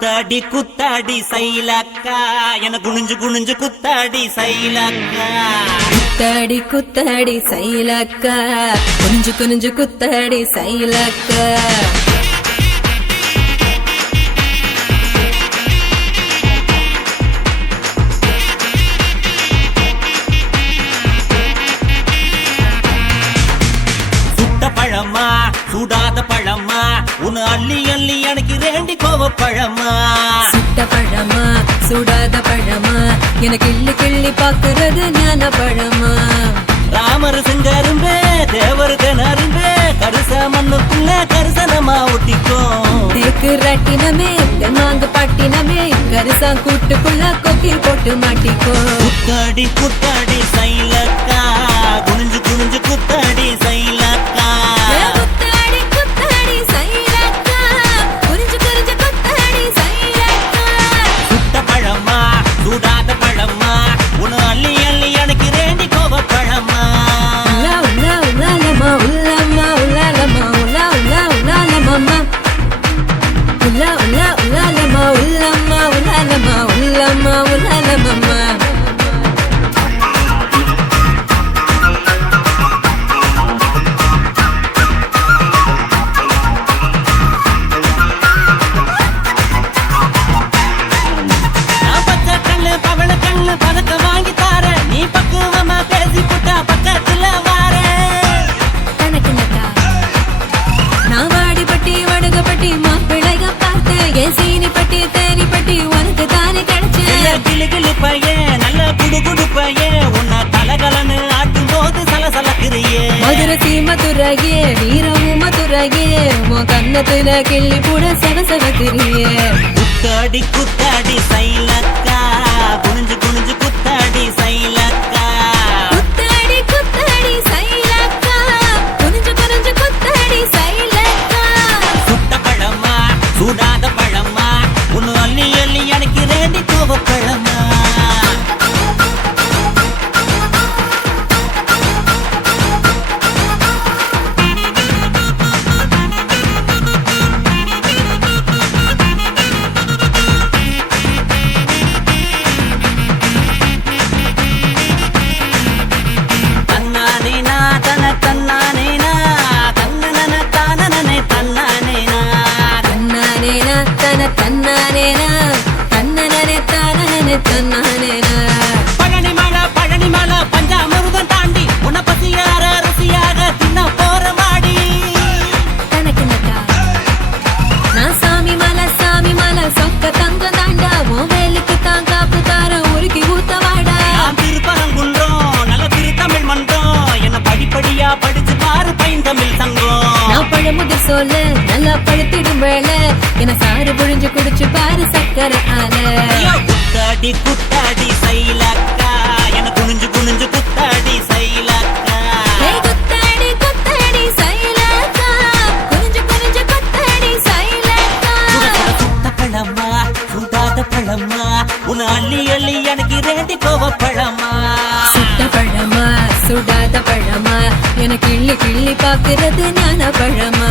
குத்தாடி குத்தாடி சைலக்கா என குனிஞ்சு குனிஞ்சு குத்தாடி சைலக்கா. குத்தாடி குத்தாடி சைலக்கா குனிஞ்சு குனிஞ்சு குத்தாடி சைலக்கா. பழமா சுடாத பழமா உன்னை அள்ளி அள்ளி எனக்கு வேண்டி கோவ பழமா. சுட்ட பழமா சுடாத பழமா எனக்கு கிள்ளி கிள்ளி பாக்குறது ஞான பழமா. ராமர் செங்கரும்பே தேவர் தெனரும்பே கருச மண்ணுக்குள்ள கரிசனமா ஒட்டிக்கோ. தேக்கு ராட்டினமே தென்னாங்க பாட்டினமே கரிசா கூட்டுக்குள்ள கொக்கி போட்டு மாட்டிக்கோ. குத்தாடி குத்தாடி சைலக்கா குனிஞ்சு குனிஞ்சு குத்தாடி சைலக்கா. குத்தாடி குத்தாடி சைலக்கா குனிஞ்சு குனிஞ்சு குத்தாடி சைலக்கா. சுட்ட பழமா சுடாத பழமா உன்னை அள்ளி அள்ளி எனக்கு வேண்டி கோவ பழமா. உலா உலா உலாலமா உலாமா உலாலமா உலா உலா உலாலமா உலா உலா உலாலமா உலாமா உலாலமா உலாமா உலாலமா. பதக்க வாங்கி தார நீ பக்குவமா பேசி புட்டா பக்கத்துல வார. நான் வாடிப்பட்டி வடுகப்பட்டி மாப்பிள்ளைக பார்த்தேன் என் சீனி பட்டி தேனி பட்டி உனக்கு தானே கிடைச்சேன். கிளு கிளு பையன் நல்ல குடு குடு பையன் உன்னை கலகலன்னு ஆட்டும் போது சலசலக்கிறியே. மதுரசி மதுரையே வீரமும் மதுரையே உன் கண்ணத்துல கிள்ளி கூட சவசவக்கிறியே. குத்தாடி குத்தாடி சைலக்கா குனிஞ்சு குனிஞ்சு குத்தாடி சைலக்கா. குத்தாடி குத்தாடி சைலக்கா குனிஞ்சு குனிஞ்சு குத்தாடி சைலக்கா. சுட்ட பழமா சுடாத பழமா உன்னு அள்ளி அள்ளி எனக்கு வேண்டி கோவ பழமா. பழனி மலை பழனி மலை பஞ்சாமிருதம் தாண்டி உன்னை பசியார ருசியாக தின்ன போற மாடி. நான் சாமி மலை சொக்க தங்க தாண்டா உன் வேலுக்கு தான் காப்பு தார உருக்கி ஊத்த வாடா. நான் திருப்பரங்குன்றோம் நல்ல திருத்தமிழ் மன்றம் என்ன படிப்படியா படிச்சு பாரு பைந்தமிழ் சங்கம். நான் பழமுதிர் சொல்ல நல்லா பழுத்திடும் வேலை என சாறு புழிஞ்சு குடிச்சு பாரு சக்கரை ஆல. குத்தாடி குத்தாடி சைலக்கா என குனிஞ்சு குனிஞ்சு குத்தாடி சைலக்கா. குத்தாடி குத்தாடி சைலக்கா குனிஞ்சு குனிஞ்சு குத்தாடி சைலக்கா. சுட்ட பழமா சுடாத பழமா உன்னை அள்ளி அள்ளி எனக்கு வேண்டி கோவ பழமா. சுட்ட பழமா சுடாத பழமா எனக்கு கிள்ளி கிள்ளி பாக்குறது ஞான பழமா.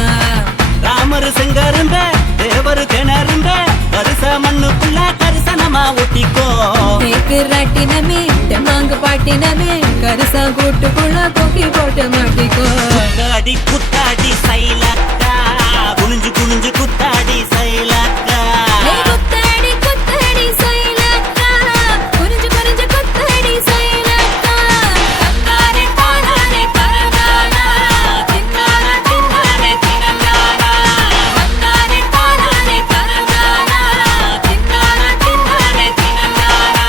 ராமர் செங்கரும்ப தேவர் திணறும்ப கரிச மண்ணுக்குள்ள கரிசனமா ஒட்டிக்கோ. தேக்கு ராட்டினமே தென்னாங்க பாட்டினமே கரிசா கூட்டுக்குள்ள கொக்கி போட்டு மாட்டிக்கோ. குத்தாடி குத்தாடி சைலக்கா குனிஞ்சு குனிஞ்சு குத்தாடி சைலக்கா. குத்தாடி குத்தாடி சைலக்கா குனிஞ்சு குனிஞ்சு குத்தாடி சைலக்கா. தன்னானே தானானே பரதானா தின்னானா தின்னானே தினங்கானா. தன்னானே தானானே பரதானா தின்னானா தின்னானே தினங்கானா.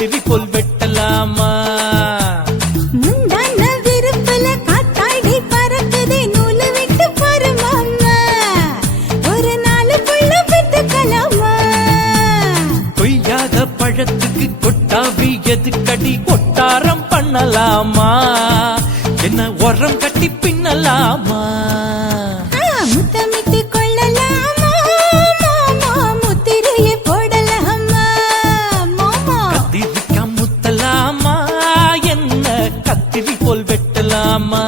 கத்திரி போல் வெட்டலாமா முந்தான விருப்பல காத்தாடி பறக்குதே நூலு விட்டு பரமாமா ஒரு நாள் புள்ள பெத்துக்கலாமா கொய்யாத பழத்துக்கு கொட்டாவி எதுக்கடி கொட்டாரம் பண்ணலாமா என்ன உரம் கட்டி பின்னலாமா முத்தமிட்டு கொள்ளலாமா மாமா முத்திரையை போடலாமா மாமா கத்திரிக்கா முத்தலாமா என்ன கத்திரி போல் வெட்டலாமா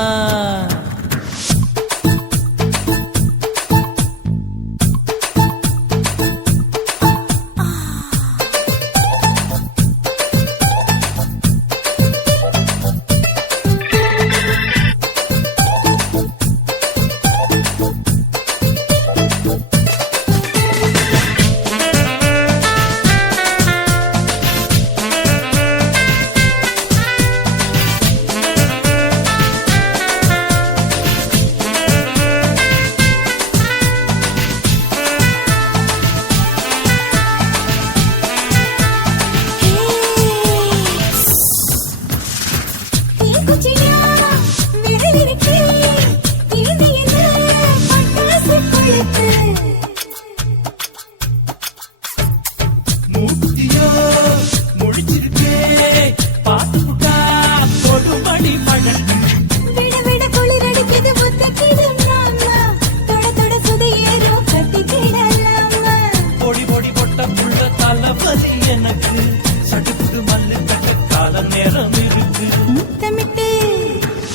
மூத்தியோ முடிச்சிருக்கே பாத்துட்டா கொடுமடி பழம் விட விட குளிரடிக்குது முத்தக்கிடும் மாமா தொட தொட சுதியேரோ கட்டிக்கிடலாமா பொடி பொடி பொட்ட புள்ள தளபதி எனக்கு சடுக்கு மல்லு கட்ட கால நேரம் இருக்கு முத்தமிட்டு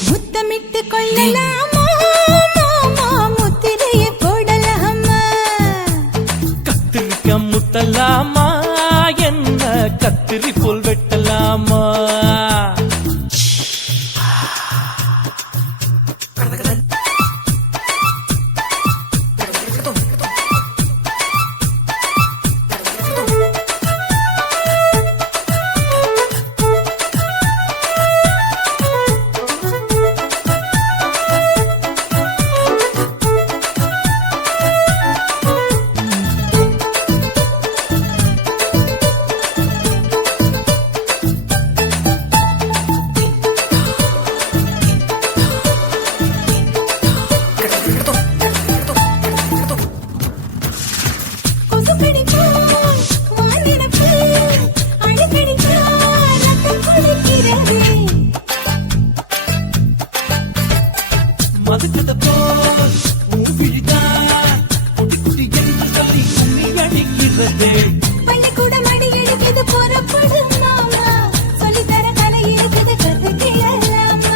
முத்தமிட்டு கொள்ளலாமா மாமா முத்திரையை போடலாமா கத்திரிக்க முத்தலாமா என்ன கத்திரி போல் வெட்டலாமா மதுக்கத போல் மூவிழிதான் குட்டி குட்டி என்று சொல்லி கும்மி அடிக்கிறது பள்ளிக்கூடம் அடி எடுக்குது புறப்படும் மாமா சொல்லித்தர கலை இருக்குது கத்துக்கிடலாமா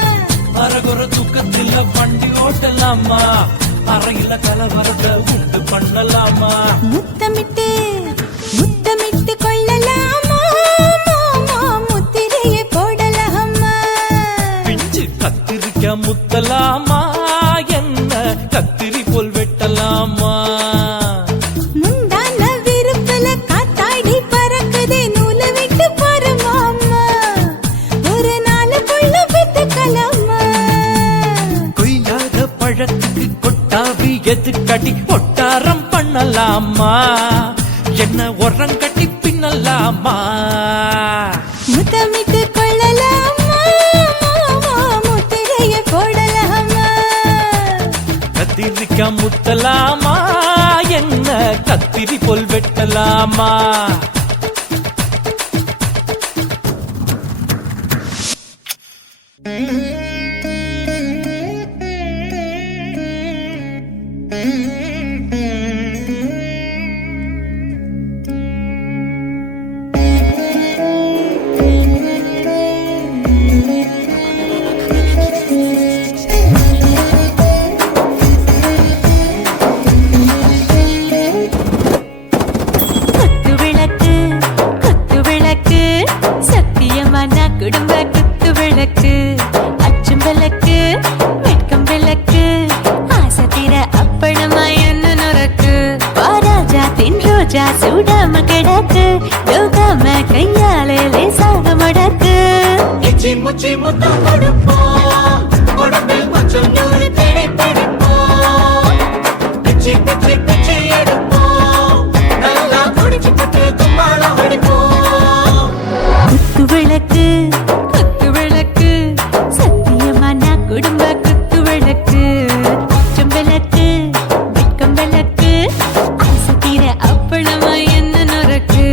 அரகுற தூக்கத்தில் வண்டி ஓட்டலாமா அறையில கலவரத்தை உண்டு பண்ணலாமா முத்தமிட்டு முத்தமிட்டு கொள்ளலாமா மாமா முத்திரையை போடலாமா பிஞ்சு கத்திரிக்க முத்தலாமா என்ன கத்திரி போல் வெட்டலாமா முந்தான விருப்பல காத்தாடி பறக்குதே நூலு விட்டு பரமாமா ஒரு நாள் புள்ள பெத்துக்கலாமா கொய்யாத பழத்துக்கு கொட்டாவி எதுக்கடி ஒட்டாரம் பண்ணலாமா என்ன உரம் கட்டி பின்னலாமா முத்தமிட்டு கொள்ளலாமா மாமா முத்திரையை போடலாமா கத்திரிக்க முத்தலாமா என்ன கத்திரி போல் வெட்டலாமா குடும்ப குத்து விளக்கு அச்சும் விளக்கு வெட்கம் விளக்கு ஆசத்திர அப்பளமாய் என்ன நுறக்கு பாராஜா தின் ரோஜா சூடாம கிடக்கு யோகாம கையாலே லேசாக முடக்கு இச்சி முச்சி முத்தம் கொடுப்போம் உடம்பில் மச்சம் நூறு தேடி பிடிப்போம் பிச்சி பிச்சி பிச்சி எடுப்போம் நல்லா குடிச்சு பட்டு கும்மாளம் அடிப்போம் குத்து விளக்கு குத்து விளக்கு சத்தியமான குடும்ப குத்து விளக்கு அச்சம் விளக்கு வெட்கம் விளக்கு ஆசைக்கிற அப்பளமா என்ன நொறுக்கு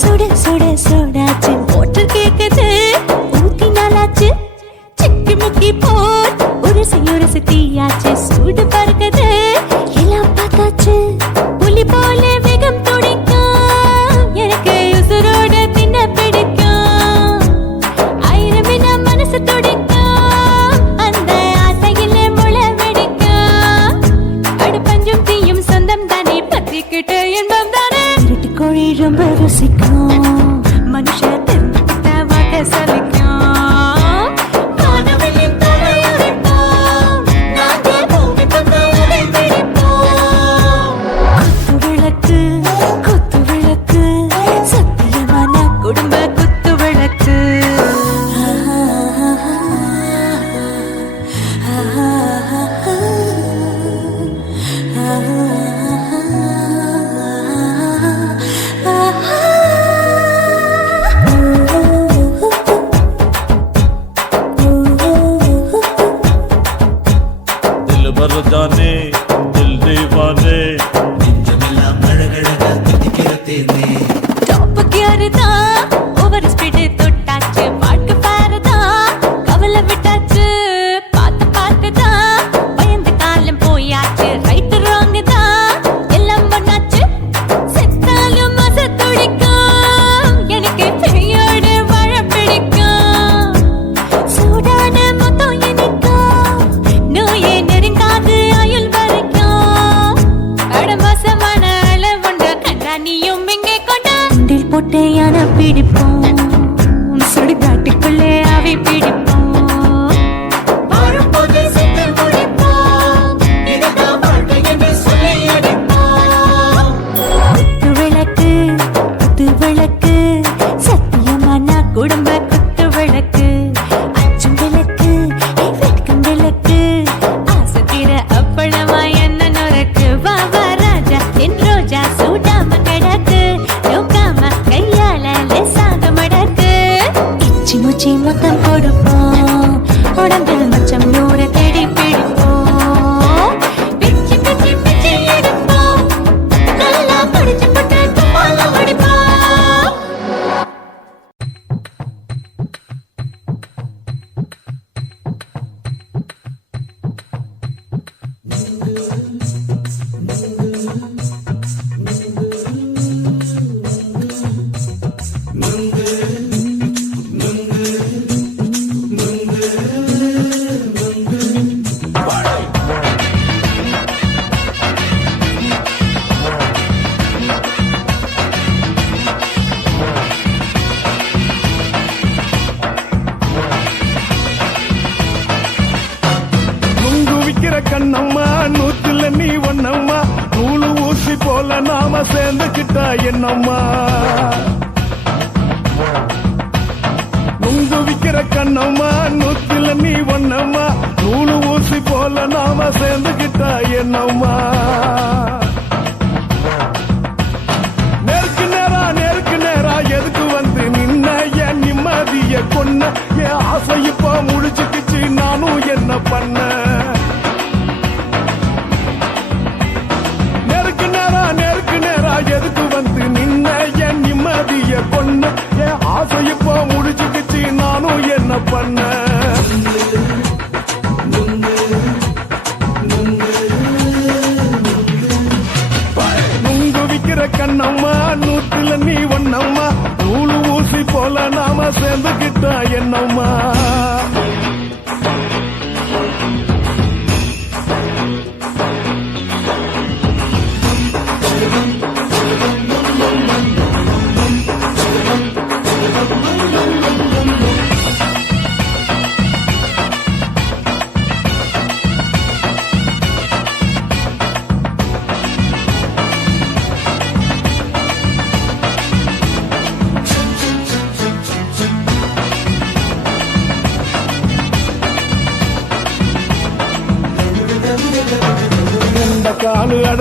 சுட சுட சுடாச்சு போட்டு கேக்குது ஊத்தி நாளாச்சு சிக்கி முக்கி போல் உரசி தீயாச்சு சூடு பறக்குது எல்லாம் பார்த்தாச்சு புலி போல வேகம் துடிக்கும் எனக்கு உசுரோட தின்ன பிடிக்கும் ஆயிரம் வினா மனசு துடிக்கும் அந்த ஆசையில முளை வெடிக்கும் அடு பஞ்சும் தீயும் சொந்தம் தானே பத்திக்கிட்டு இன்பம் தானே கோழி ரொம்ப ருசிக்கும் மனுஷ தெரிஞ்சுக்கிட்ட வாட்ட சலிக்கும் வானவெளியும் தலையுரைப்போம் நாங்கள் பூமி பந்து உடை பிடிப்போம் குத்து விளக்கு சத்தியமான குடும்ப குத்து விளக்கு जाने दिल दीवाने நெஞ்சமெல்லாம் அழகழகா தித்திக்கிற தேனே டாப் கியர்தா ஓவர் ஸ்பீட் தொட்டாச்சு வாழ்க்கை பாருதா கவலை விட்டாச்சு பார்த்துதா பயந்து காலம் போயாச்சு ரைட் ராங் தான் எல்லாம் பண்ணாச்சு செத்தாலும் மச துடிக்கும் எனக்கு பெரியோடு வாழ பிடிக்கும் சூடான மொத்தம் எனக்கும் நோயே நெருங்காது ஆயுள் வரைக்கும் அடமோசமான அளவுண்ட கண்டானியும் இங்கே கொண்டா உண்டில் போட்டு யானை பிடிப்போம் சுடுகாட்டுக்குள்ளே அவை பிடிப்போம் வாழும்போது செத்து முடிப்போம் இதுதான் வாழ்க்கை என்று சொல்லி அடிப்போம் குத்து விளக்கு சத்தியமான குடும்ப குத்து விளக்கு அச்சம் விளக்கு வெட்கம் விளக்கு ஆசைக்கிற அப்பளமா என்ன நொறுக்கு வா வா ராஜா என் ரோஜா சூடாம கிடக்கு நோக்காம கையால லேசாக மடக்கு இச்சி முச்சி மொத்தம் கொடுப்போம் உடம்பில் மச்சம் நூறு தேடி பிடிப்போம் பிச்சி பிச்சி பிச்சி எடுப்போம் நல்லா படிச்சு போட்டு துப்பால ஓடிப்போம் நுங்கு விக்கிற கண்ணம்மா நூத்துல நீ ஒன்னம்மா நூலு ஊசி போல நாம சேர்ந்துக்கிட்டா என்னம்மா நுங்கு விக்கிற கண்ணம்மா நூத்துல நீ ஒன்னம்மா நூலு ஊசி போல நாம சேர்ந்துக்கிட்டா என்னம்மா நேருக்கு நேரா எதுக்கு வந்து நின்ன என் நிம்மதிய கொன்ன என் ஆசை இப்ப முடிச்சுக்கிச்சு நானும் என்ன பண்ண நேருக்கு நேரா எதுக்கு வந்து நின்ன என் நிம்மதிய கொன்ன என் ஆசை இப்ப முடிச்சுக்கிச்சு நானும் என்ன பண்ண நுங்கு விக்கிற கண்ணம்மா நூற்றுல நீ ஒன்னம்மா நூலு ஊசி போல நாம சேர்ந்துக்கிட்டா என்னம்மா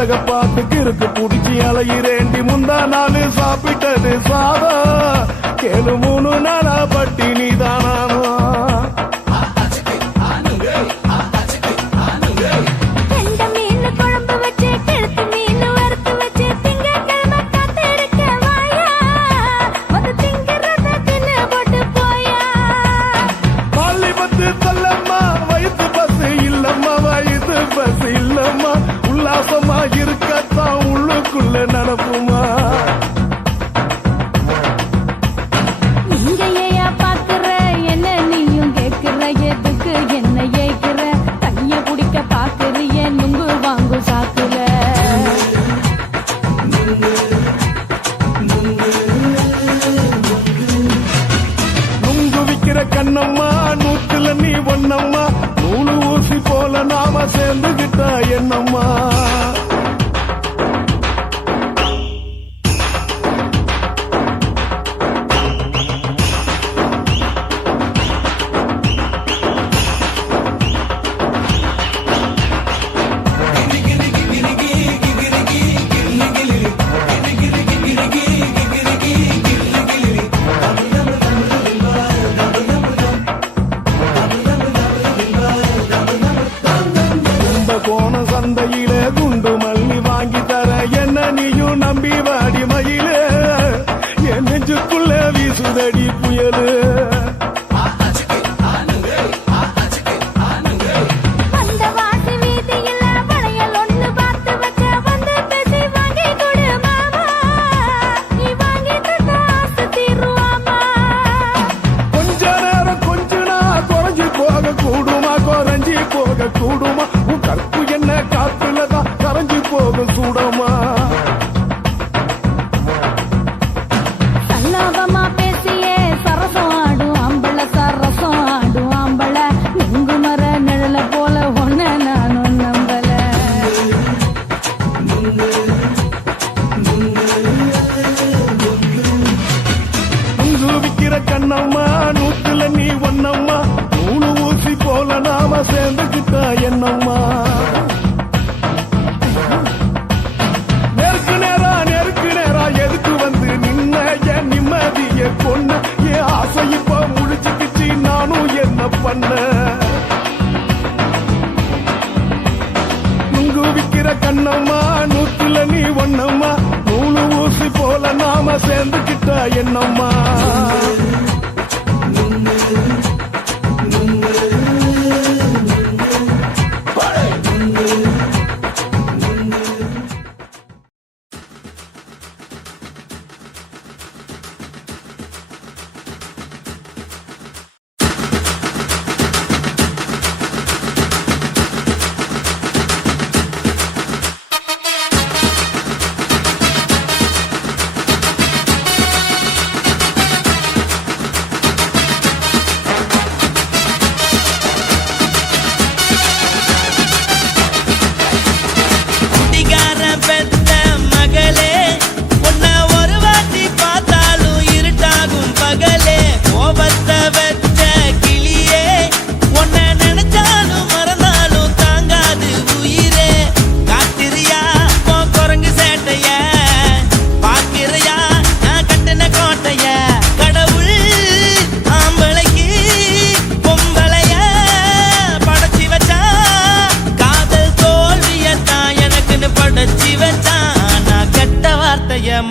அழக பார்த்துக்கு இருக்கு புடிச்சி அலையிறேண்டி முந்தா நாள் சாப்பிட்டது சாதா கேளு 3 நாளா பட்டினி தானானோ கெண்ட மீன் குழம்பு வச்சு கெளுத்து மீன் வறுத்து வச்சு திங்கட்கிழமை காத்திருக்க வாயா வந்து திங்கிறத தின்னு போட்டு போயா பள்ளி பத்து சொல்லம்மா வயிற்று பஸ் இல்லம்மா வயிற்று பஸ் இல்லம்மா உல்லாசமா இருக்கத்தான் உள்ளுக்குள்ள நடப்புமா நீங்க ஏயா பாக்குற என்ன நீயும் கேக்குற எதுக்கு என்ன ஏய்க்கிற கைய குடிக்க பாக்குறிய நுங்கு வாங்கு சாக்குற நுங்கு விக்கிற கண்ணம்மா நூத்துல நீ ஒன்னம்மா நூலு ஊசி போல நாம சேர்ந்துகிட்டா என்னம்மா கோண சந்தையிலே குண்டு மல்லி வாங்கி தர என்ன நீயும் நம்பி வாடி மயிலே என் நெஞ்சுக்குள்ள வீசுதடி புயலு அந்த வாசி வீதியில வளையல் ஒண்ணு பார்த்து வச்ச வந்து பேசி வாங்கி கொடு மாமா நீ வாங்கி தந்தா ஆசை தீருவாமா கொஞ்ச நேரம் கொஞ்ச நான் குறைஞ்சி போக கூடுமா குறைஞ்சி போக கூடுமா உன் கற்பு என்ன காத்துலதான் கரைஞ்சி போக சூடமா சல்லாபமா பேசியே சரசம் ஆடும் ஆம்பள சரசம் ஆடும் ஆம்பள நுங்கு மர நிழல போல ஒன்ன நானும் நம்பல நுங்கு விக்கிற கண்ணம்மா நூத்துல நீ ஒன்னம்மா நூலு ஊசி போல நாம சேர்ந்துகிட்டா என்னம்மா நெருக்கு நேரா எதுக்கு வந்து நின்ன என் நிம்மதிய கொன்ன என் ஆசை இப்ப முடிச்சுக்கிச்சு நானும் என்ன பண்ண நுங்கு விக்கிற கண்ணம்மா நூத்துல நீ ஒன்னம்மா நூலு ஊசி போல நாம சேர்ந்துகிட்டா என்னம்மா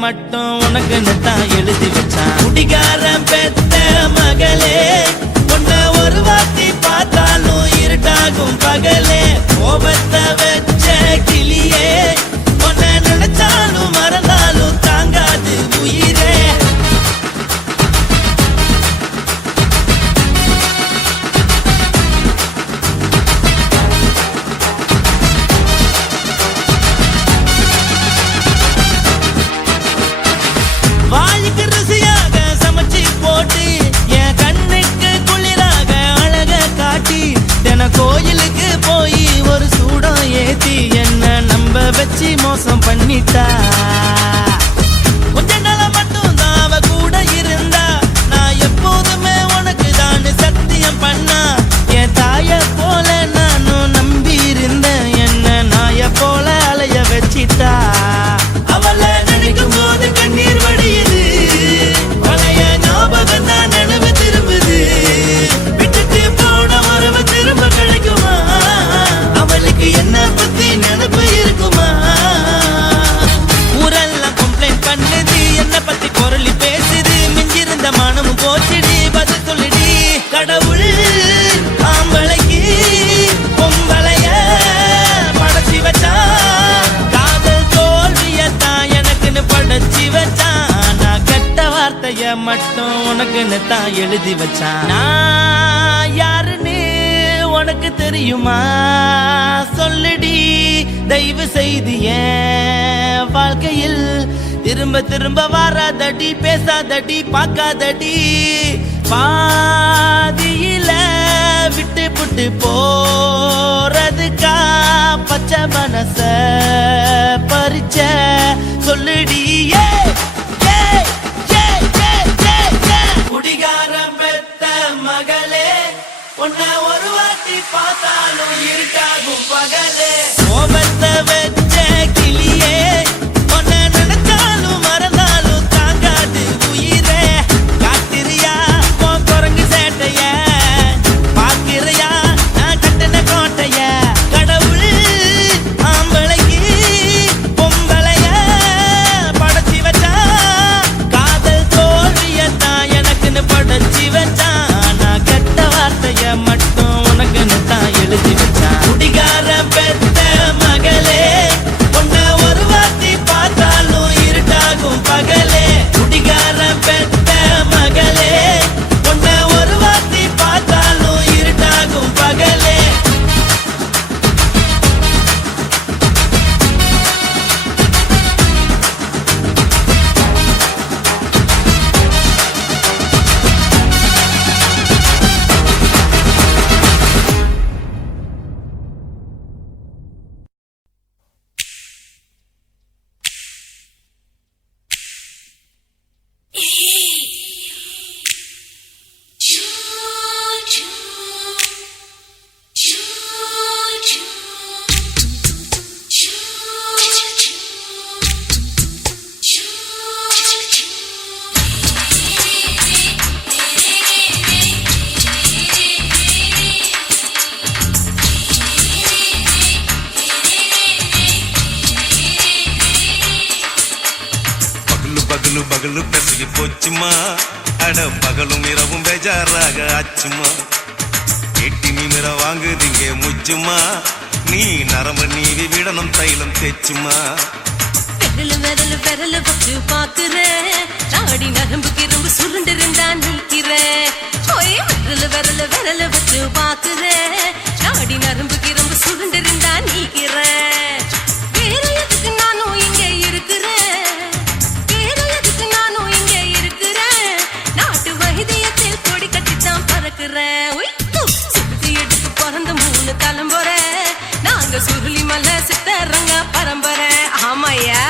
மட்டும் உனக்குன்னு தான் எழுதி வச்சான் குடிகாரன் பெத்த மகளே உன்னை ஒரு வாட்டி பார்த்தாலும் இருட்டாகும் பகலே கோபத்தை வச்ச கிளியே உன்னை நினைச்சாலும் மறந்தாலும் தாங்காது உயிரே வாய்க்கு ருசியாக சமைச்சு போட்டு என் கண்ணுக்கு குளிராக அழக காட்டி தின கோயிலுக்கு போய் ஒரு சூடம் ஏத்தி என்ன நம்ப மட்டும் உனக்குன்னு தான் எழுதி வச்சான். நான் யாருன்னு உனக்கு தெரியுமா? சொல்லுடி தயவு செய்து என் வாழ்க்கையில் திரும்ப திரும்ப வராதடி, பேசாதடி, பார்க்காதடி. பாதியில விட்டு புட்டு போறதுக்கா பச்சை மனச பறிச்ச சொல்லுடி. குடிகாரம் பெத்த மகளே, உன்னை ஒரு வாட்டி பார்த்தாலும் இருக்காகும் பகலே. கோபத்தை வச்ச கிளியே, உன்னை நினைச்சாலும் மறந்தாலும் தாங்காது உயிரே. காத்திரியா உன் குரங்கு சேட்டைய, பாக்கிறையா நான் கட்டின கோட்டைய. கடவுள் ஆம்பளைக்கு பொம்பளைய படைச்சி வச்சா, காதல் தோல்வியத்தான் எனக்குன்னு படைச்சி வச்சான். நான் கெட்ட வார்த்தைய மட்டும் உனக்குன்னு தான் எழுதி வச்சான். குடிகார பெத்த மகளே, உன்னை ஒரு வாட்டி பார்த்தாலும் இருட்டாகும் பகலே. குடிகார பெத்த மகளே, உன்னை ஒரு வாட்டி பார்த்தாலும் இருட்டாகும் பகலே. பகலு பகலு பெசகி போச்சுமா, அட பகலும் இரவும் பேஜாராக ஆச்சுமா. எட்டி நிமிர வாங்குதிங்க முச்சுமா, நீ நரம்பு நீவி விடணும் தைலம் தேச்சுமா. விரலு விரலு விரலு வச்சு பாக்குறேன், நாடி நரம்பு கிரும்பு சுருண்டிருந்தா நீக்கிறேன். ஓய் விரலு விரலு விரலு வச்சு பாக்குறேன், நாடி நரம்பு கிரும்பு சுருண்டிருந்தா நீக்கிறேன். வேற எதுக்கு நானும் இங்க இருக்கிறேன், வேற எதுக்கு நானும் இங்க இருக்கிறேன். நாட்டு வைத்தியத்தில் கொடி கட்டித்தான் பறக்கிறேன். சுத்தி எடுத்து பிறந்த 3 தலைமுறை, நாங்க சுருளி மலை சித்தரங்க பரம்பரை. ஆமாய்யா.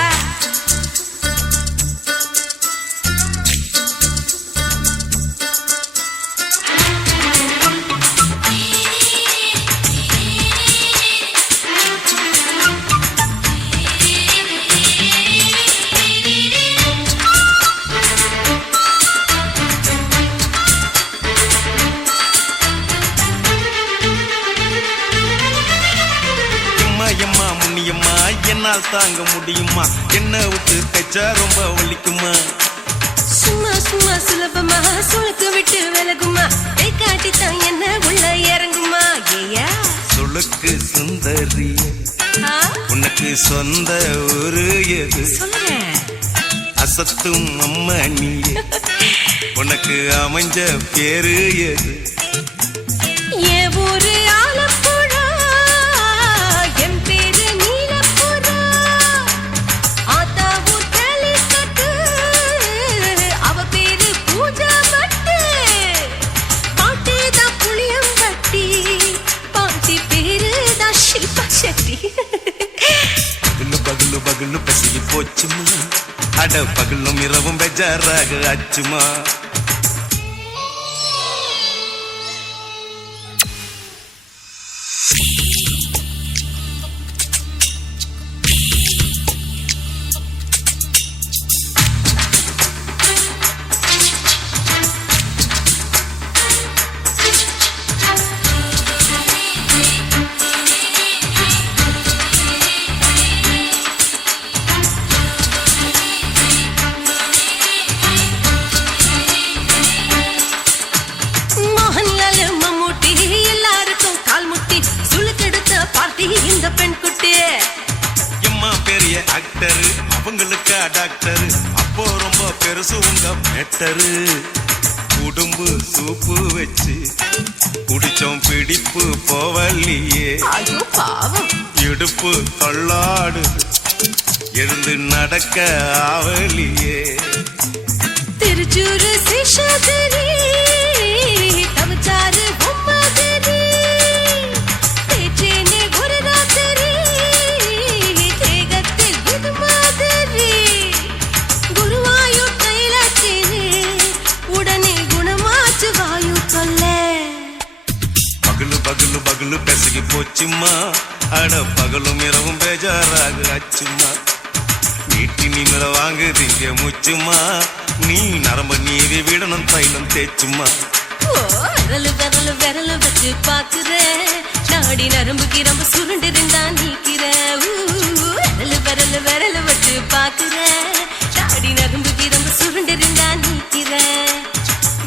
எம்மா முன்னியம்மா, என்னால் தாங்க முடியுமா? என்ன விட்டு தைச்சா ரொம்ப வலிக்குமா? சும்மா சும்மா சுலபமா சுளுக்கு விட்டு விலகுமா, கை காட்டித்தான் என்ன உள்ள இறங்குமா. ஏயா சுளுக்கு சுந்தரி, உனக்கு சொந்த ஊரு எது? சொல்றேன். அசத்தும் அம்மா நீயே, உனக்கு அமைஞ்ச பேரு எது? என் ஊரு ஆலப்புழா, என் பேரு நீலப்புறா. ஆத்தா ஊர் கேலிக்கட்டு, அவ பேரு பூஜா பட்டு. பாட்டேதான் புளியம்பட்டி, பாட்டி பேரு தான் ஷில்பா செட்டி. பகலு பகலு பகலு பசிக்கு போச்சுமா, அட பகலும் இரவும் பெஜாராக ஆச்சுமா. ஆக்டர், அவங்களுக்கா டாக்டர், ரொம்ப ரொம்ப பெருசு உங்க மெட்டரு. உடும்பு சூப்பு வச்சு குடிச்சோம் பிடிப்பு போவல்லையே. ஐயோ பாவம். இடுப்பு தள்ளாடு எழுந்து நடக்க ஆவலியே. திருச்சூரு சேஷாதிரி தவச்சாரு பொம்மாதிரி தேச்சேனே ஒரு ராத்திரி தேகத்தில் இது மாதிரி குருவாயு கைலாச்சினே உடனே குணமாச்சு வாயு சொல்ல. பகலு பகலு பகலு பெசகி போச்சுமா. அட பகலும் இரவும் பேஜாராக ஆச்சுமா. நீட்டி நிமிர வாங்குதிங்க முச்சுமா. நீ நரம்ப நீவி விடணும் தைலம் தேச்சுமா. விரலு விரலு விரலு வச்சு பாக்குற நாடி நரம்பு கிரம்பு சுருண்டு இருந்தா நீக்கிற. விரலு விரலு விரலு வச்சு பாக்குற நாடி நரம்பு கிரம்பு சுருண்டு இருந்தா நீக்கிற.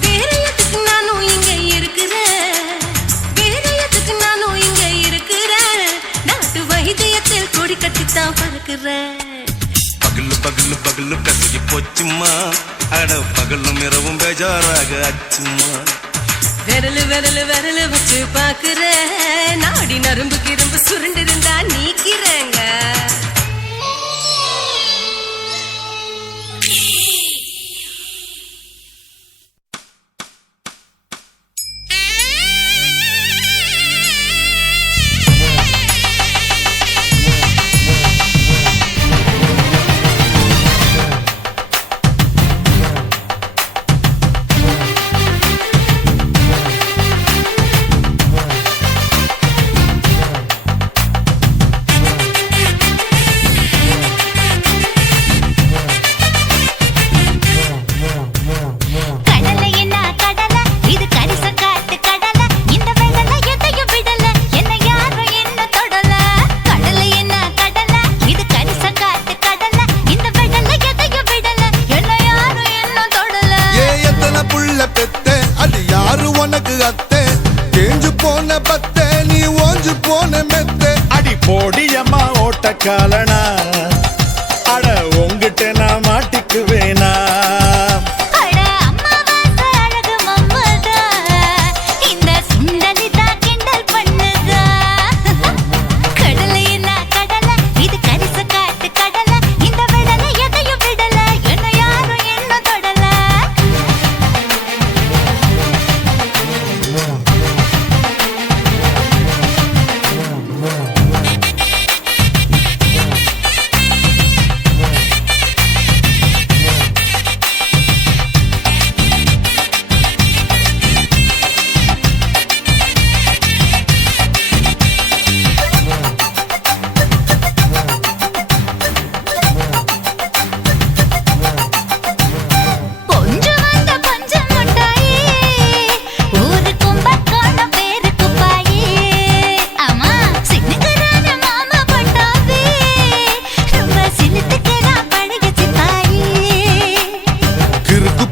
வேற எதுக்கு நானும் இங்க இருக்கிற, வேற எதுக்கு நானும் இங்க இருக்கிற. நாட்டு வைத்தியத்தில் கொடி கட்டித்தான் பறக்குற. பகலு பகலு பகலு பெசகி போச்சுமா. அட பகலும் இரவும் பேஜாராக ஆச்சுமா. விரலு விரலு விரலு வச்சு பாக்குற நாடி நரம்பு கிரம்பு சுருண்டு இருந்தா நீக்கிறேங்க. காலனா அட உங்கிட்ட நான் மாட்டிக்குவேனா.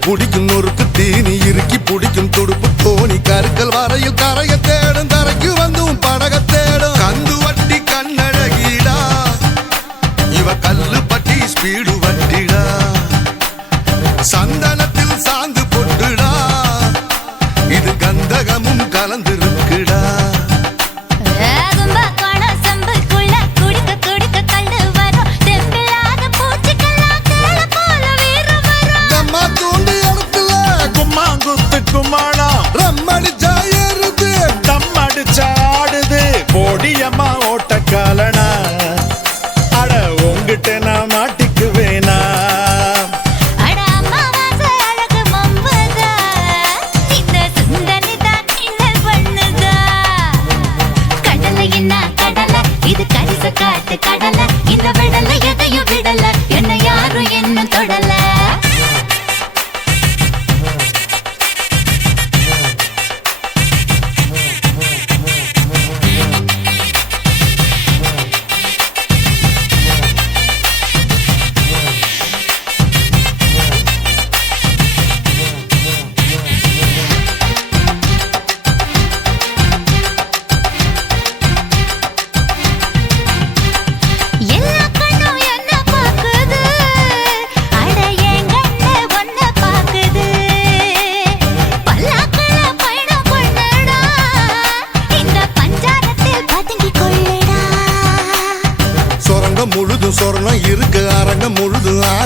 புடிக்கும் நொறுக்கு தீனி இறுக்கி புடிக்கும் துடுப்பு தோணி கருக்கல் வரையில் கரைய தேடும் தரைக்கு வந்தும் படக தேடும். கந்து வட்டி கண்ணழகிடா இவ கல்லு பட்டி ஸ்பீடு வட்டிடா. சந்தனத்தில் சாந்து பொட்டுடா இது கந்தகமும் கலந்திருக்குடா. ரம்மடிச்சா ஏறுது தம்மடிச்சா ஆடுது போடியம்மா ஓட்ட காலனா அட உங்கிட்ட நான் மாட்டிக்குவேனா. கடல இந்த விடல எதையும் விடல என்ன யாரும் என்ன தொடல. எல்லா கண்ணும் என்ன பாக்குது, அட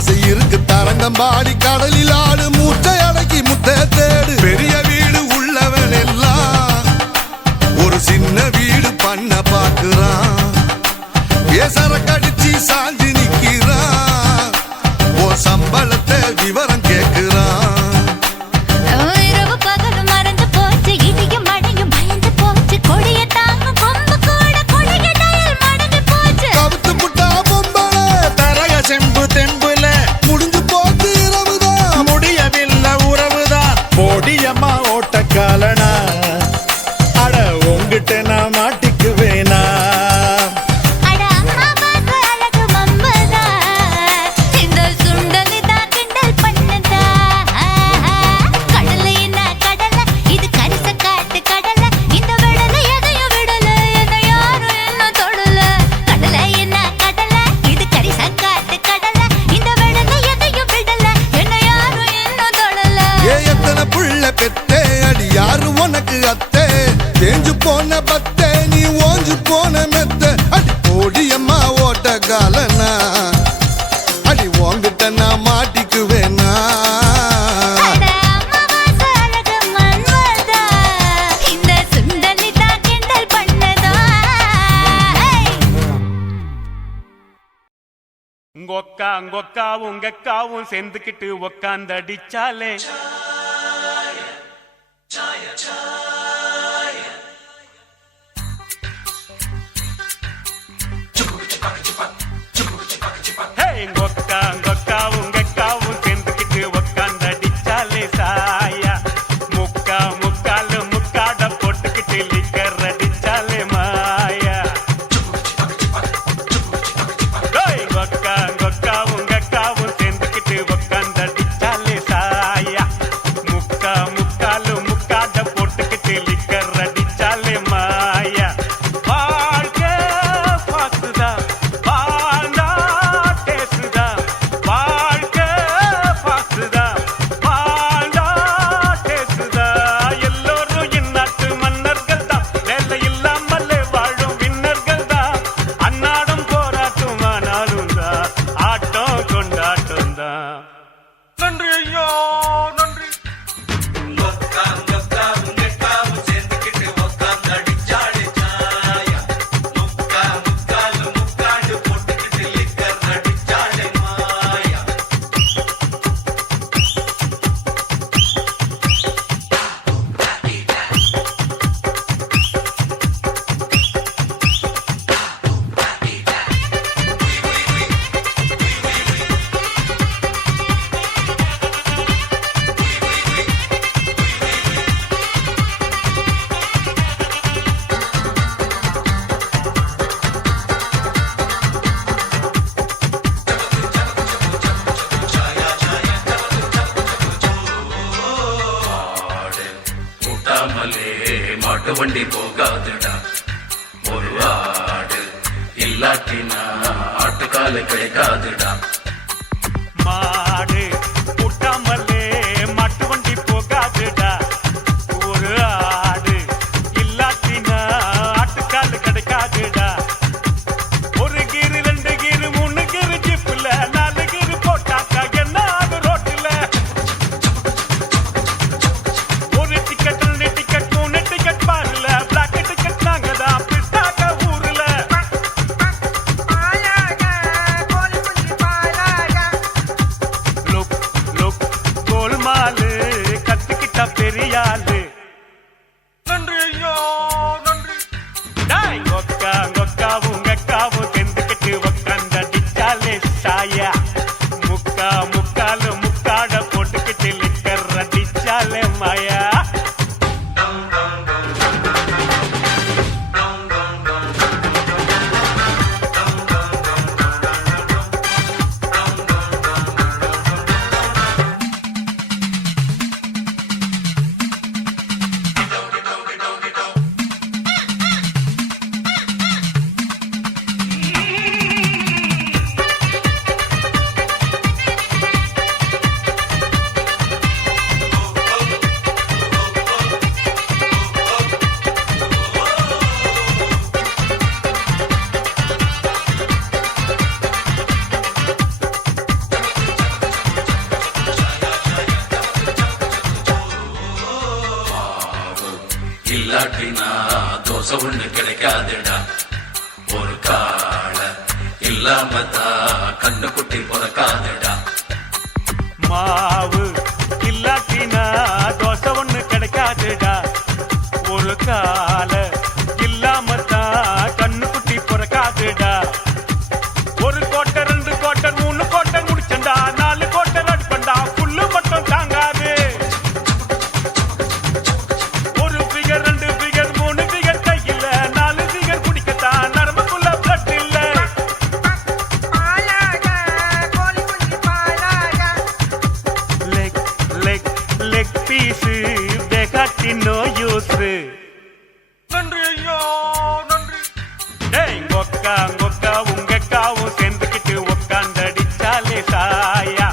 ஆசை இருக்கு தரங்கம்பாடி கடலில் ஆடு மூச்சை அடக்கி முத்த தேடு பெரிய வீடு உள்ளவன் எல்லாம் ஒரு சின்ன வீடு பண்ண பாக்குறான் பேசற கடிச்சு சாஞ்சி நிக்கிறான் ஓ சம்பளத்தை விவரம் கேக்குறான் இரவு பகலும் மறந்து போச்சு இடியும் மழையும் பயந்து போச்சு கொடிய தாங்கும் கொம்பு கூட கொடிய டயல் மடங்கி போச்சு கவுத்து புட்டா பொம்பளை தரக செம்பு தெம்புல முடிஞ்சு போச்சு இரவுதான் முடியவில்லை உறவுதான் போடியம்மா ஓட்டக்காலனா அட உங்கிட்ட நான் மாட்டிக்குவேனா அட அம்மா பாச அழகு மம்பதா இந்த சுண்டலி தான் கிண்டல் பண்ணதா கடலை என்ன கடலை இது கரிச காட்டு கடலை இந்த விடலை எதையும் விடல என்ன யாரும் என்ன தொடல கடலை என்ன கடலை இது கரிச காட்டு கடலை இந்த விடலை எதையும் விடல என்ன யாரும் என்ன தொடல ஏ எத்தனை புள்ள பெத்தே அடி யாரு உனக்கு அத்தே தேஞ்சு போன பத்தே நீ ஓஞ்சு போன மெத்த அடி போடியம்மா ஓட்டக்காலனா அடி உங்கிட்ட நான் மாட்டிக்குவேனா அட அம்மா பாச அழகு மம்பதா இந்த சுண்டலி தான் கிண்டல் பண்ணதா உங்கொக்காவும் உங்கக்காவும் சேர்ந்துக்கிட்டு உக்காந்தடிச்சாலே உங்கொக்காவும் உங்கக்காவும் சேர்ந்துக்கிட்டு உக்காந்தடிச்சாலே சாயா முக்காலு முக்காட போட்டுக்கிட்டு லிக்கர் அடிச்சாலே மாயா உங்கக்காவும் சேர்ந்துக்கிட்டு உக்காந்தடிச்சாலே சாயா முக்காலு முக்காட போட்டுக்கிட்டு லிக்கர் அடிச்சாலே மாயா வாழ்க்கை பாசுதா வாழ்ந்தா பேசுதா வாழ்க்கை பாசுதா வாழ்ந்தா பேசுதா எல்லோரும் இந்நாட்டு மன்னர்கள் தான் வேலை இல்லாமலே வாழும் விண்ணர்கள் தான் அன்னாடும் போராட்டும் ஆனாலும் தான் ஆட்டம் கொண்டாட்டம் தான் நன்றி ஐயா நன்றி மாட்டு வண்டி போகாதுடா ஒரு ஆடு இல்லாட்டினா ஆட்டுக்கால கிடைக்காதுடா மாடு முட்டாமலே மாட்டு வண்டி போகாதுடா ஒரு ஆடு இல்லாட்டினா ஆட்டுக்கால் கிடைக்காதுடா ஒரு கீரு 2 கீரு 3 கீரு ஜிப்புல 4 கீரு போட்டாக்கா என்ன ஆகும் ரோட்டுல ஒரு டிக்கெட் 2 டிக்கெட் 3 டிக்கெட் பாருல பிளாக் டிக்கெட் நாங்கதான் பிஸ்டாக்க ஊர்ல இல்லாட்டினா தோசை ஒண்ணு கிடைக்காதுடா ஒரு கால இல்லாம தான் கண்ணுக்குட்டி பிறக்காதுடா மாவு இல்லாட்டினா தோசை ஒண்ணு கிடைக்காதுடா ஒரு கால இல்லாம தான் கண்ணுக்குட்டி பிறக்காதுடா ஒரு கோட்டர் 2 கோட்டர் 3 கோட்டர் முடிச்சண்டா 4 கோட்டர் அடிப்பண்டா புல்லு மட்டும் தாங்காது ஒரு ஃபிகர் 2 ஃபிகர் 3 ஃபிகர் கையில 4 ஃபிகர் குடிக்கத்தான் நரம்புக்குள்ள பிளட் இல்ல லெக் லெக் லெக் பீஸ் பேகாட்டி நோ யூஸ் நன்றி ஐயோ நன்றி டேய் கொக்கா கொக்கா உங்கக்காவும் சேர்ந்துக்கிட்டு உக்காந்தடிச்சாலே சாயா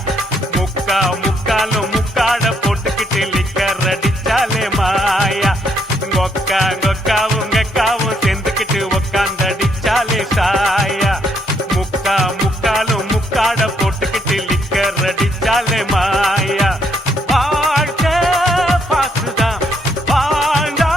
முக்கா முக்காலும் முக்காட போட்டுக்கிட்டு லிக்கர் அடிச்சாலே மாயா கொக்கா கொக்கா உங்கக்காவும் சேர்ந்துக்கிட்டு உக்காந்தடிச்சாலே சாயா முக்கா முக்காலும் முக்காட போட்டுக்கிட்டு லிக்கர் அடிச்சாலே மாயா வாழ்க்கை பாசுதான் வாழ்ந்தா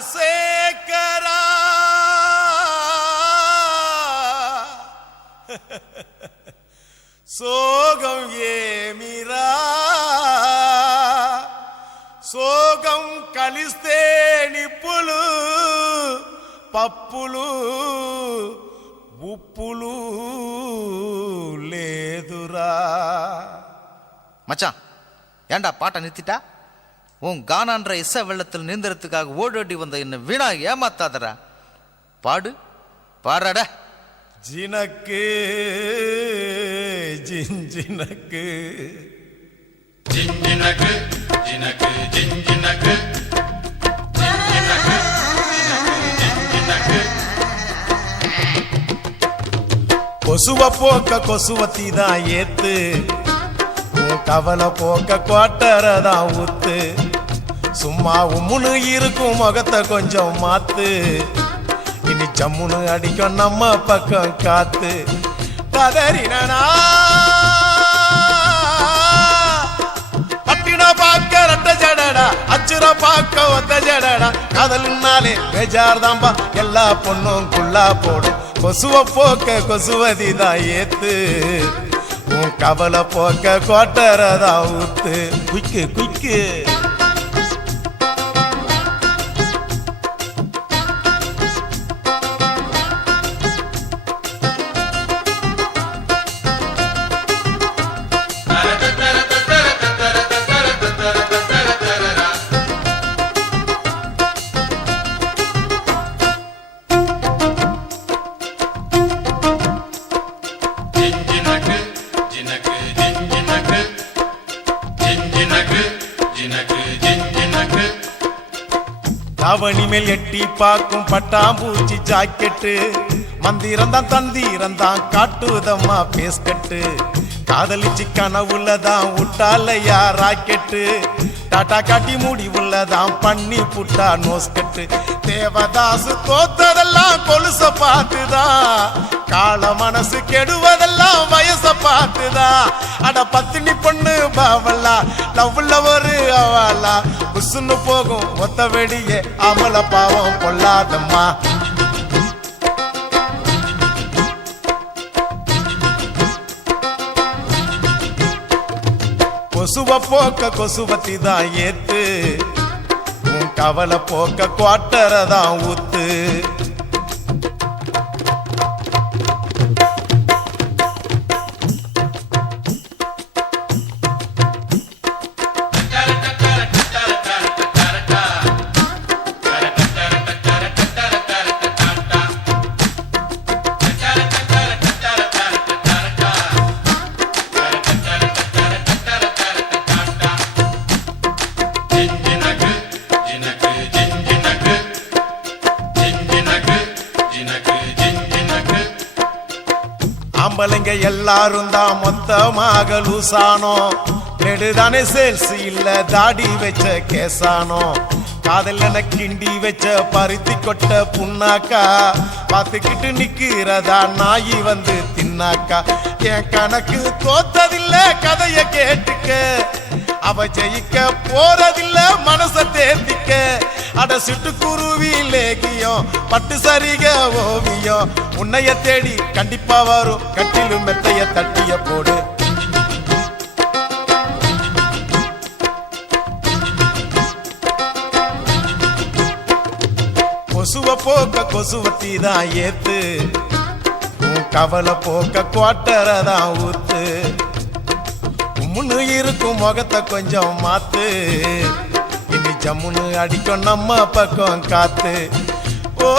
ராஜசேகரா சோகம் ஏமிரா సోగం కలిస్తే నిప్పులు పప్పులు ఉప్పులు లేదురా. மச்சான் ஏண்டா பாட்டை நிறுத்திட்டா? உன் கானான்ற இசை வெள்ளத்தில் நீந்தறதுக்காக ஓடோடி வந்த என்ன வீணா ஏமாத்தாதரா. பாடு பாடுறட. ஜினக்கு ஜிஞ்சினக்கு ஜிஞ்சினக்கு ஜினக்கு ஜிஞ்சினக்கு ஜிஞ்சினக்கு ஜிஞ்சினக்கு கொசுவ போக்க கொசுவத்தி தான் ஏத்து, உன் கவலை போக்க கோட்டரதான் ஊத்து. சும்மா உம்முன்னு இருக்கும் முகத்தை கொஞ்சம் மாத்து, இனி சம்முன்னு அடிக்கும் நம்ம பக்கம் காத்து. கதறினா பட்டின பாக்க ரெட்ட ஜடடா, அச்சுர பாக்க ஒத்த ஜடடா. காதலினாலே பேஜார் தாம்பா, எல்லா பொண்ணும் குள்ளா போடும். கொசுவ போக்க கொசுவதிதான் ஏத்து, உன் கவலை போக்க கோட்டரதா ஊத்து. குய்க்கு குய்க்கு ஜினக்கு ஜினக்கு ஜிஞ்சினக்கு ஜிஞ்சினக்கு ஜினக்கு தாவணி மேல் எட்டி பார்க்கும் பட்டாம்பூச்சி ஜாக்கெட்டு மந்திரம் தான் தந்திரம் தான் காட்டுதம்மா பேஸ்கட்டு காதலிச்சு கனவுலதான் விட்டாலையா ராக்கெட்டு டாட்டா காட்டி முடிவுள்ளதான் பண்ணி புட்டா நோஸ்கட்டு தேவதாசு தோத்ததெல்லாம் கொலுச பார்த்துதான் கால மனசு கெடுவதெல்லாம் வயச பார்த்துதான் அட பத்தினி பொண்ணு பாவல்லா லவ்ல ஒரு அவளா புசுன்னு போகும் ஒத்த வெடியே அமல பாவம் பொல்லாதம்மா கொசுவ போக்க கொசுவத்தி தான் ஏத்து உன் கவலை போக்க குவாட்டரை தான் ஊத்து ஆம்பளைங்க எல்லாரும் தான் மொத்தமாக லூசானோ நெடுதானே சேல்ஸ் இல்ல தாடி வச்ச கேசானோ காதல் என கிண்டி வச்ச பருத்தி கொட்ட புண்ணாக்கா பார்த்துக்கிட்டு நிக்கிறதா நாயி வந்து தின்னாக்கா என் கணக்கு தோத்ததில்ல கதைய கேட்டுக்க அவ ஜெயிக்க போறதில்ல மனச தேர்த்திக்க அட சிட்டுக்குருவி லேகியம் பட்டு சரிக ஓவியம் உன்னைய தேடி கண்டிப்பா வரும் கட்டிலும் மெத்தைய தட்டிய போடு கொசுவ போக்க கொசுவத்தி தான் ஏத்து உன் கவலை போக்க குவாட்டரை தான் ஊத்து உம்முன்னு இருக்கும் முகத்தை கொஞ்சம் மாத்து இனி ஜம்முன்னு அடிக்கும் நம்ம பக்கம் காத்து ஓ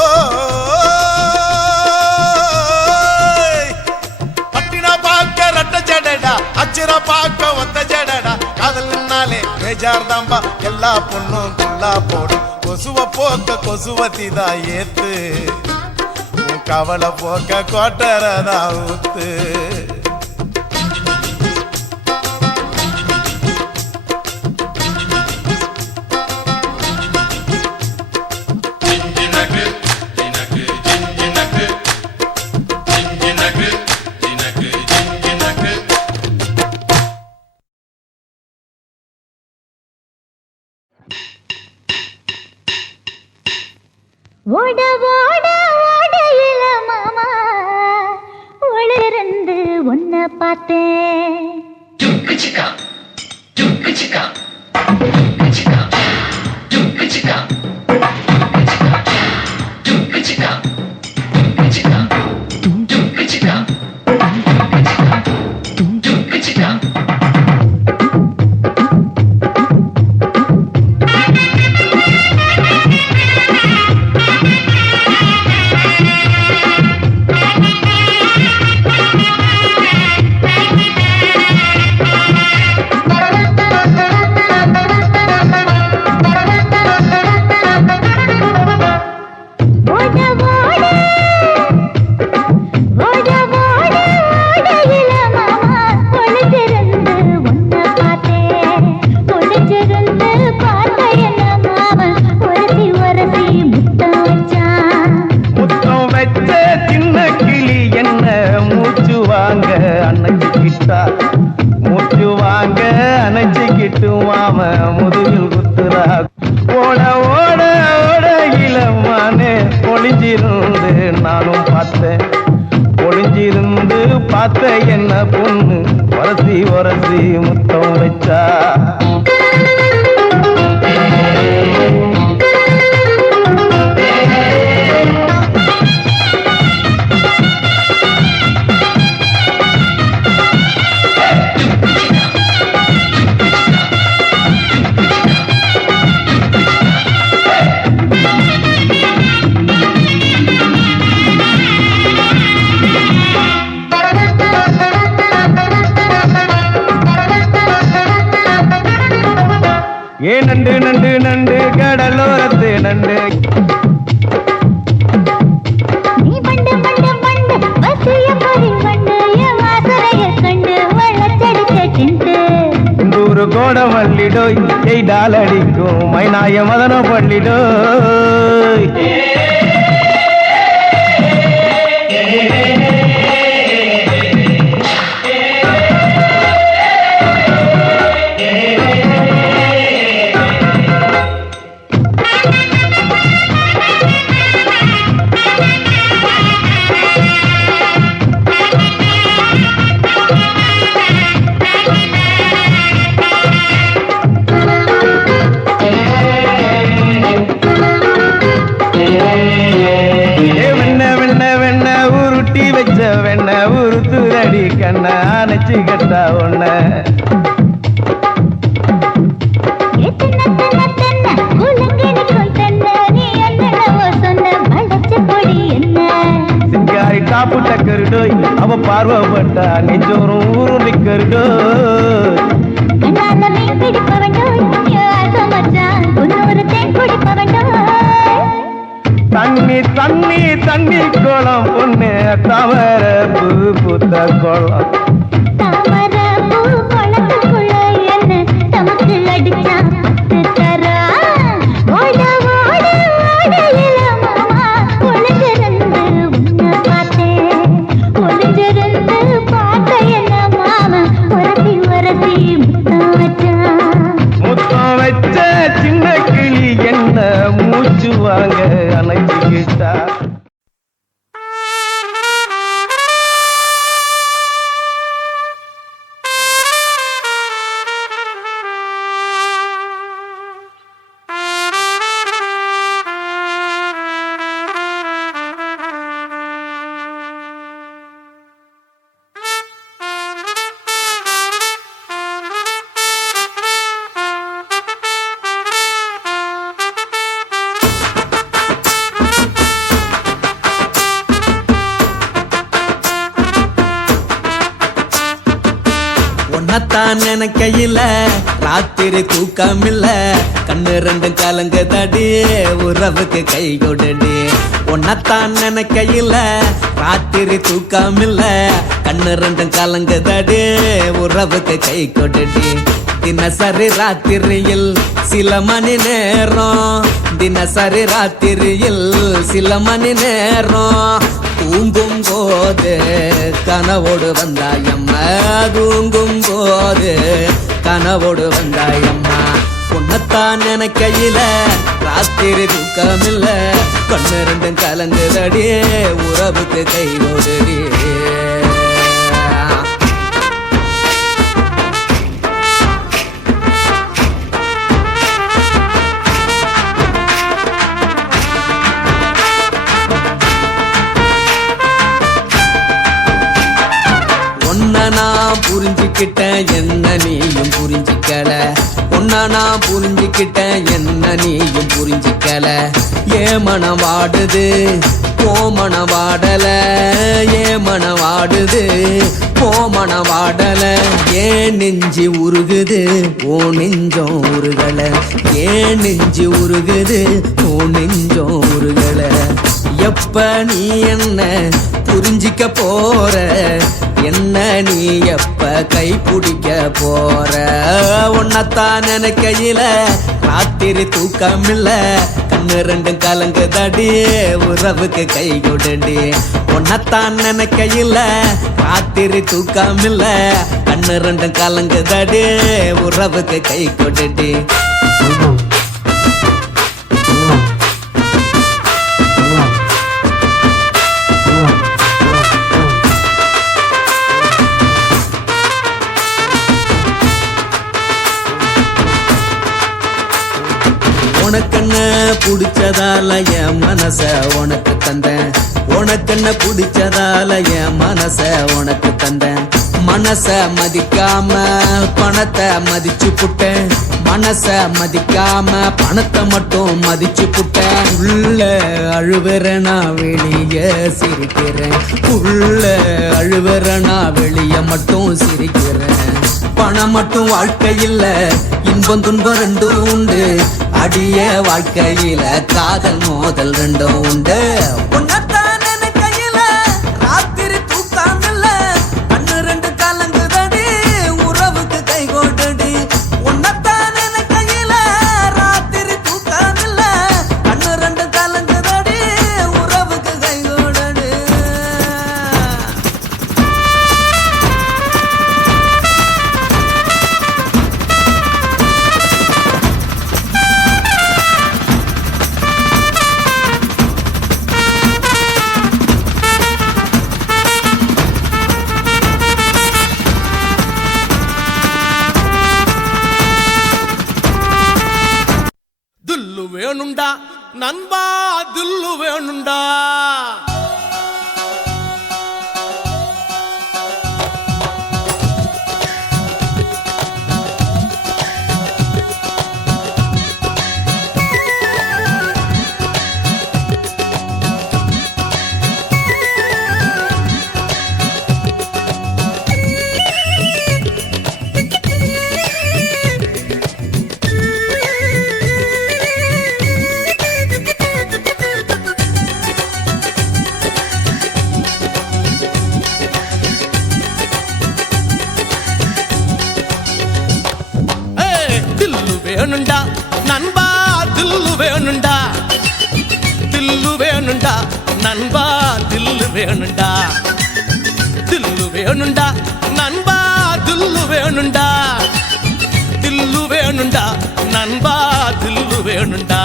பட்டினா பார்க்க ரெட்ட ஜடடா அச்சிர பார்க்க ஒத்த ஜடடா காதல்னாலே பேஜார் தாம்பா எல்லா பொண்ணும் குள்ளா போடும் கொசுவ போக்க கொசுவத்தி தான் ஏத்து உன் கவலை போக்க கோட்டரை தான் ஊத்து ஓட ஓட ஓடையில மாமா ஒளிருந்து உன்னை பார்த்தேன் பார்த்த என்ன பொண்ணு ஒரசி ஒரசி முத்தம் வச்சா நண்டு நண்டு நண்டு கடலோரத்து நண்டு. நீ பண்டு பண்டு பண்டு வசிய பொறி பண்டு என் வாசனைய கண்டு வளச்செடுக்க திண்டு. நூறு கோட மல்லிடோய் எய்டால் அடிக்கும் மைனாய மதன பள்ளிடோய். வெண்ண உருத்துரடி கண்ண அணைச்சு கட்டா ஒண்ண. சிங்காரி காப்பு டக்கருடோய் அவ பார்வப்பட்டா நெஞ்சோறும் ஊரும் நிக்கருடோய். தண்ணி தண்ணி தண்ணி கோலம் பொண்ணு தவற பூ பூத்த கோலம். முத்தம் வச்ச சின்ன கிளி என்ன மூச்சு வாங்க அணைச்சிக்கிட்டா. உன்னத்தான் நினைக்கையில ராத்திரி தூக்கமில்ல கண்ணு ரெண்டும் கலங்குதடி உறவுக்கு கை கொடுடி. உன்னத்தான் நினைக்கையில ராத்திரி தூக்கமில்ல கண்ணு ரெண்டும் கலங்குதடி உறவுக்கு கை கொடுடி. தினசரி ராத்திரியில் சில மணி நேரம் தினசரி ராத்திரியில் சில மணி நேரம் தூங்கும் போது கனவோடு வந்தாயம்மா தூங்கும் போது கனவோடு வந்தாயம்மா. உன்னத்தான் நினைக்கையில ராத்திரி தூக்கமில்ல கண்ணு ரெண்டும் கலங்குதடி உறவுக்கு கை ஓடுடி. நான் புரிஞ்சுக்கிட்டேன் என்ன நீயும் புரிஞ்சிக்கல. உன்ன நான் புரிஞ்சுக்கிட்டேன் என்ன நீயும் புரிஞ்சிக்கல. ஏ மனம் வாடுது போ மனம் வாடல. ஏ மனம் வாடுது போ மனம் வாடல. ஏன் நெஞ்சு உருகுது ஓ நெஞ்சம் உருகல. ஏன் நெஞ்சு உருகுது ஓ நெஞ்சம் உருகல. எப்ப நீ என்ன புரிஞ்சிக்க போற என்ன நீ எப்ப கை பிடிக்க போற. உன்னத்தான் நினைக்கையில ராத்திரி தூக்கமில்ல கண்ணு ரெண்டும் கலங்குதடி உறவுக்கு கை கொடுடி. உன்னத்தான் நினைக்கையில ராத்திரி தூக்கமில்ல கண்ணு ரெண்டும் கலங்குதடி உறவுக்கு கை கொடுடி. உனக்கென்ன பிடிச்சதால என் மனச உனக்கு தந்தேன். உனக்கென்ன பிடிச்சதால என் மனச உனக்கு தந்தேன். மனச மதிக்காம பணத்தை மதிச்சு புட்டேன். மனச மதிக்காம பணத்தை மட்டும் மதிச்சு புட்டேன். உள்ள அழுவுறனா வெளிய சிரிக்கிறேன். உள்ள அழுவுறனா வெளிய மட்டும் சிரிக்கிறேன். பணம் மட்டும் வாழ்க்கை இல்ல, இன்பம் துன்பம் ரெண்டும் உண்டு. அடிய வாழ்க்கையில காதல் மோதல் ரெண்டும் உண்டு. உன்னத்தான் நினைக்கையில ராத்திரி தூக்கம் இல்ல, கண்ணு ரெண்டு கலங்குதடி உறவுக்கு கை கோட்டடி. உன்னத்தான் நினைக்கையில ராத்திரி தூக்கம் இல்ல, கண்ணு ரெண்டு கலங்குதடி உறவுக்கு கை கோட்டடி. தில்லு வேணுண்டா நண்பா, தில்லு வேணுண்டா. வேணுண்டா நண்பா, தில்லு வேணுண்டா. தில்லு வேணுண்டா நண்பா, தில்லு வேணுண்டா. தில்லு வேணுண்டா நண்பா, தில்லு வேணுண்டா. தில்லு வேணுண்டா நண்பா, தில்லு வேணுண்டா.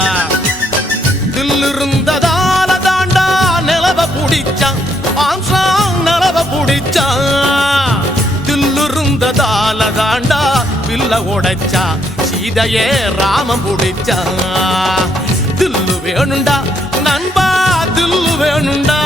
தில்லு இருந்ததால தாண்டா நிலவ புடிச்சான், ஆம்சாங் நிலவ புடிச்சான். தில்லு இருந்ததால தாண்டா பில்ல உடைச்சா, சீதையே ராமம் புடிச்சா. தில்லு வேணுண்டா நண்பா, தில்லு வேணுண்டா.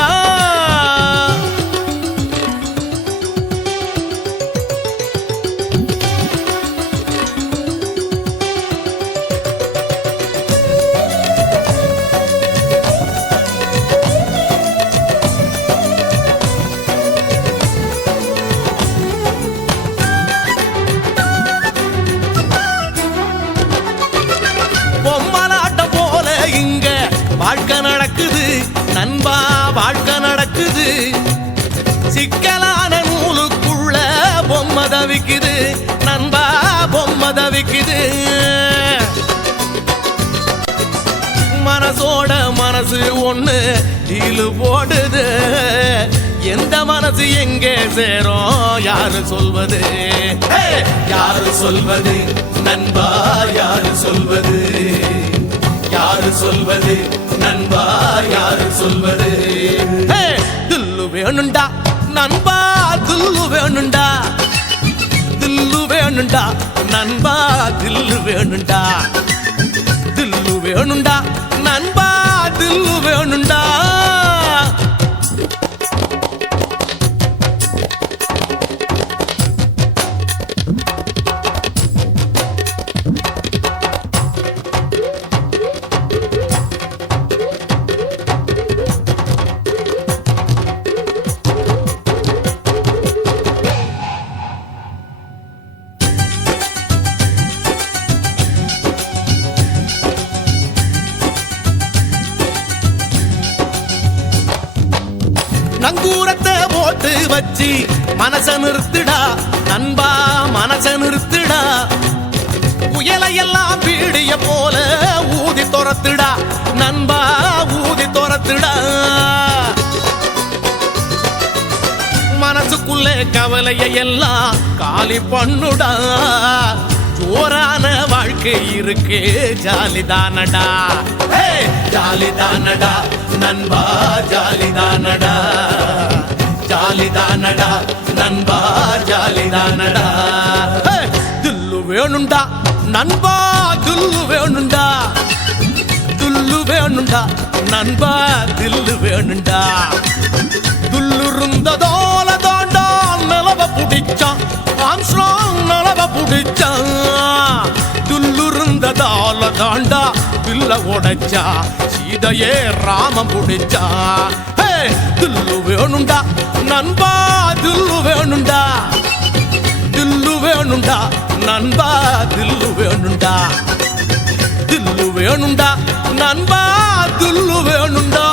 பொம்மலாட்டம் போல இங்க வாழ்க்கை நடக்குது நண்பா, வாழ்க்கை நடக்குது. சிக்கலான நூலுக்குள்ள பொம்மை தவிக்குது நண்பா, பொம்மை தவிக்குது. மனசோட மனசு ஒண்ணு டீலு போடுது. எந்த மனசு எங்கே சேரும் யாரு சொல்வது? யாரு சொல்வது நண்பா, யாரு சொல்வது? யாரு சொல்வது நண்பா, யாரு சொல்வது? தில்லு வேணுண்டா நண்பா, தில்லு வேணுண்டா. தில்லு வேணுண்டா நண்பா, தில்லு வேணுண்டா. தில்லு வேணுண்டா நண்பா, தில்லு வேணுண்டா. நங்கூரத்தை போட்டு வச்சு மனச நிறுத்துடா நண்பா, மனச நிறுத்துடா. புயலையெல்லாம் பீடிய போல ஊதி துரத்துடா நண்பா, ஊதி துரத்துடா. மனசுக்குள்ளே கவலையை எல்லாம் காலி பண்ணுடா. ஜோரான வாழ்க்கை இருக்கு ஜாலிதானடா, ஜாலிதானடா நண்பா, ஜாலிதானடா. ஜாலிதானடா நண்பா, ஜாலிதானடா. தில்லு வேணுண்டா நண்பா, தில்லு வேணுண்டா. தில்லு வேணுண்டா நண்பா, தில்லு வேணுண்டா. துல்லு இருந்ததோல தாண்டா நிலவ புடிச்சான், ஆம்ஸ்ட்ராங் நிலவ புடிச்சான். துல்லு இருந்ததால தாண்டா பில்ல உடைச்சா, சீதையே ராமம் புடிச்சா. தில்லு வேணுண்டா நண்பா, தில்லு வேணுண்டா. தில்லு வேணுண்டா நண்பா தில்லு வேணுண்டா தில்லு வேணுண்டா நண்பா தில்லு வேணுண்டா